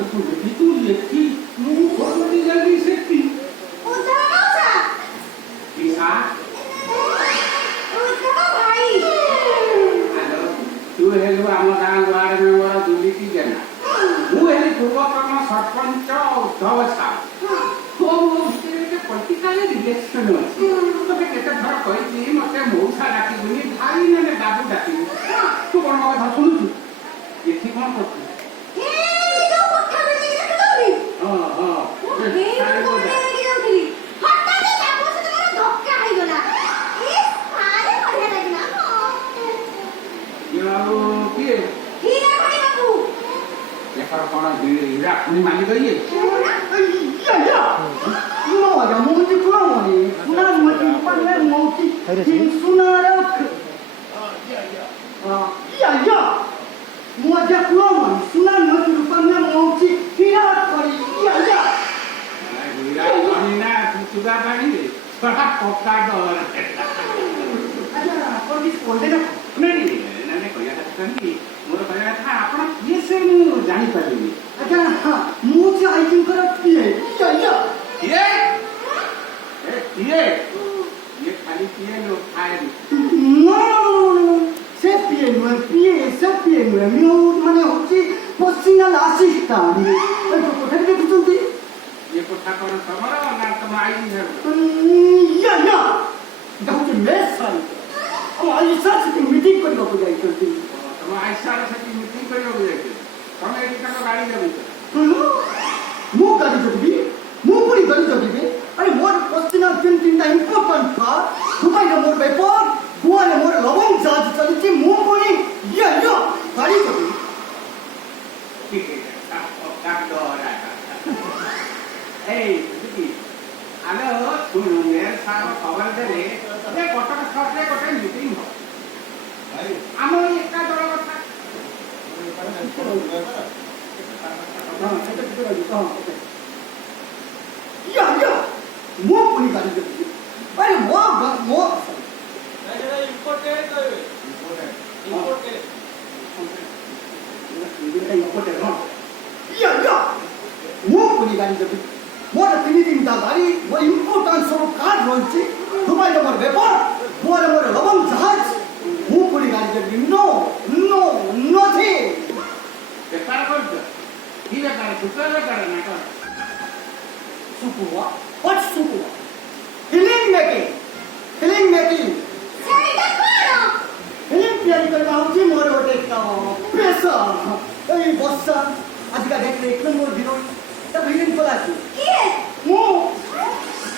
itu leki hormati jadi sekti udah usah bisa udah भाई halo tu hello ଆମ ଗାଁ ଦୁଆରେ ମୋର ଦୁଲିକି ଜେନା ମୁଁ ହେଲି ପୂର୍ବତନ ସରପଞ୍ଚ ଉଦ୍ଧବସା ପଲିଟିକାଲ ରିଲେକ୍ସନ ଅଛି ତତେ କେତେ ଥର କହିଛି ମତେ ମଉସା ଡାକିବୁନି ଭାଇ ନହେଲେ ବାବୁ ଡାକିବୁ ତୁ କଣ ମୋ କଥା ଶୁଣୁଛୁ ଏଠି କଣ କରୁଛୁ Ini mandi kau ye? Iya ya. Mau aja mau di pulau ni. Pulau mau di pantai mau di sunara. Iya ya. Mau aja pulau ni. Sunara mau di pantai mau di hirat kali. Iya ya. Hirat kali na juga pani ni. Sekarang kokar dor. Aja kau di sekolah dah. Nani, nani kau yang katakan ni. Mula kau yang kata apa? Ye semua jani kali ni. Aja मुझे I think करती है ये ये खाली पिए लोग खाए no से पिए नुए म्यू माने होची पर्सनल असिस्टेंट ए तो कोठे के बिचुंती ये कोठा कोन समरा ना तमाई है या गाउटी मेसन ओ आई साथ की मीटिंग करनो को जाई करती तमा आइसा से मीटिंग करनो को जाई तमे एटी का गाड़ी जाबी मु गाड़ी जबी मु पूरी गाड़ी जबी अरे मोर पर्सनल थिंकिंग दा इंपोर्टेंट था दुबई दा मोर पेपर गोवा ने मोर लवंग जाज चली मु पूरी या गाड़ी जबी ठीक है का दो रहा ए दिकी हेलो सुनो मेरे साथ खबर दे रे ये कटक सरे कोटे मीटिंग हो भाई आम एका दल कथा या मो पूरी गाड़ी जबी अरे मो इम्पोर्टेड या मो पूरी गाड़ी जबी मोर फिनिशिंग दा गाड़ी वो इम्पोर्टेंट सब कार्ड रोची दुबई दा मोर पेपर मोर लवंग जहाज मो पूरी गाड़ी जबी नो नथिंग बेकार कर दे ही बेकार सुकर बेकार ना कर Sukuwa what Sukuwa film making सही का करो फिल्म तैयारी करना होची मोर होटे का पैसा ए बस्सा आज का देख एक नंबर हीरो तब फिल्म पलाची किए मो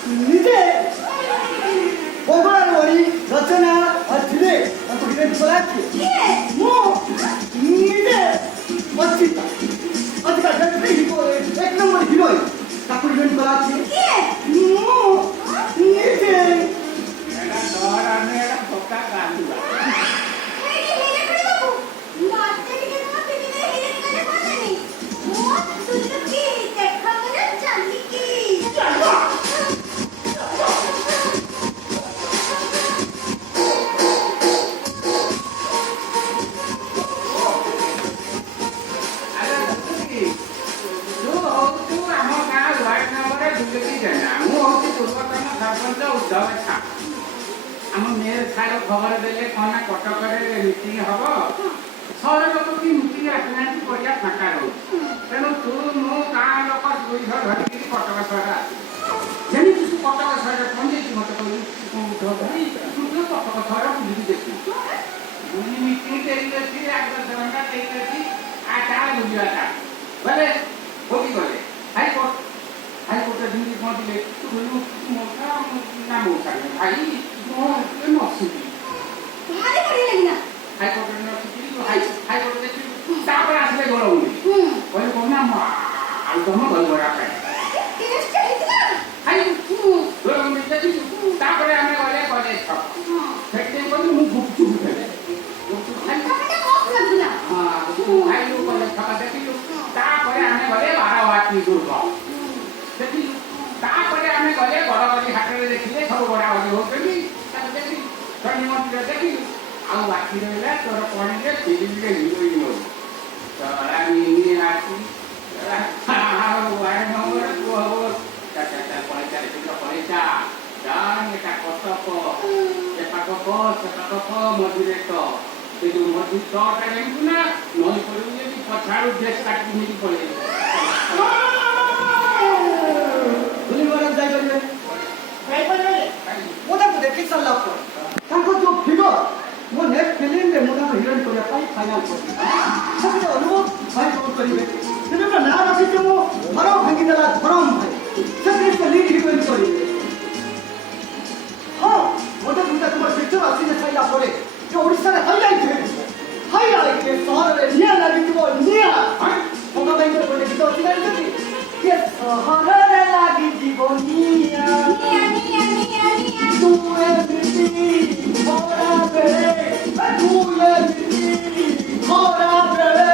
निजे ओबरान वरी रचना अथिले तो फिल्म पलाची किए मो निजे बच्चिता आज का देख एक नंबर हीरो ताको फिल्म पलाची किए मो निजे एला डर आने एला धोखा कांदी हेरे करे बाबू नाते के ना पिनी ने हेरे करे बोले नहीं वो सुलकी देखा मुझे चांदी की खबर देले कौन कटक मीटिंग हम शहर लोक कि मीटिंग आसना पड़ा फाँका रोज तेणु तू मो गाँ लोक दुईश धरिकी कटक शहर जमी तू कटक शहर पहुँचे मत भाई तू कटक शहर बुझी देखू बुझी मीटिंग अच्छी 8-10 घंटा अच्छी आ चाल बुझाटा बोले होगी गले हाईकोर्ट जिंदगी पहुँचले तू बोलू मौसा ना मौसा भाई मौसी तुम्हारे बढ़िया लगी ना हाईकोर्ट में हाईकोर्ट देखी तापर आसले गलौनी कहले कोना आउ तम गल बड़ा खाए केस चाहिए हाई गलौनी देखी तापर आमे गले कॉलेज छ फेटे कोनी मु गुपचुप खेले गुपचुप खाई आपने कौन लगना हां हाई लो कॉलेज छ देखी तापर आमे गले 12 वाटी दूर देखी तापर आमे गले गड़गड़ी हाट रे देखिले सब बड़ा बड़ी होतली तब देखी कनी मंदिर देखी आउ बाकी रहला तोर पणी रे फिल्म रे हीरोइन हो तो रानी आसी ମଝିରେ ତ ସେ ଯୋଉ ମଝି ତଟା ଯାଇକୁ ନା ନଈ ପଡ଼ିବୁ ଯଦି ପଛାଡୁ ଡ୍ରେସ୍ କାଟି ନେଇକି ପଳେଇବୁ। दुली महाराज ଯାଇପାରିବେ ମୁଁ ତାକୁ ଦେଖି ସାରିଲା ପରେ ତାଙ୍କ ଯୋଉ ଫିଗର ମୋ ନେକ୍ସଟ ଫିଲ୍ମରେ ମୁଁ ତାଙ୍କୁ ହିରୋଇନ୍ କରିବା ପାଇଁ ଫାଇନାଲ କରିବି ସେଥିରେ ଅନୁଭବ ଭାଇ କଣ କରିବେ ସେଥିରେ ଗୋଟେ ନାଁ ରଖିଛି ମୁଁ ଘର ଭାଙ୍ଗିଦେଲା ଧରମ ଭାଇ ସେଥିରେ ସେ ଲିଡ୍ ହିରୋଇନ୍ କରିବେ ହଁ ଗୋଟେ ଦୁଇଟା ତୁମର ପିକ୍ଚର ଆସିଲେ ସାରିଲା ପରେ ଯେ ଓଡ଼ିଶାରେ ହାଇଲାଇଟ୍ ସହରରେ ନିଆଁ ଲାଗିଥିବ ନିଆଁ ମୋ ପାଇଁ ଗୋଟେ ଗୀତ ଅଛି ଜାଣିଛନ୍ତି ये सहारे लागी जीवनिया निया निया निया निया तू ये मिट्टी थोड़ा बेड़े तू ये मिट्टी थोड़ा बेड़े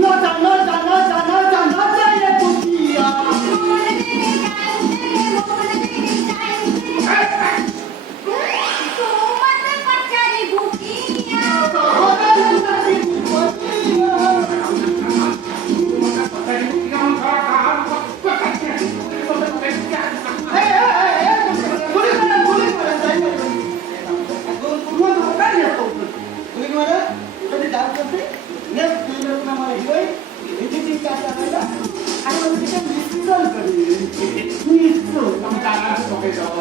न जाना जाना जाना जाना चाहिए कुतिया मोर दे टाइम तू मत पचारी भूखिया सहारे लागी जीवनिया ତମ ତାରା ପକେଇ ଦବ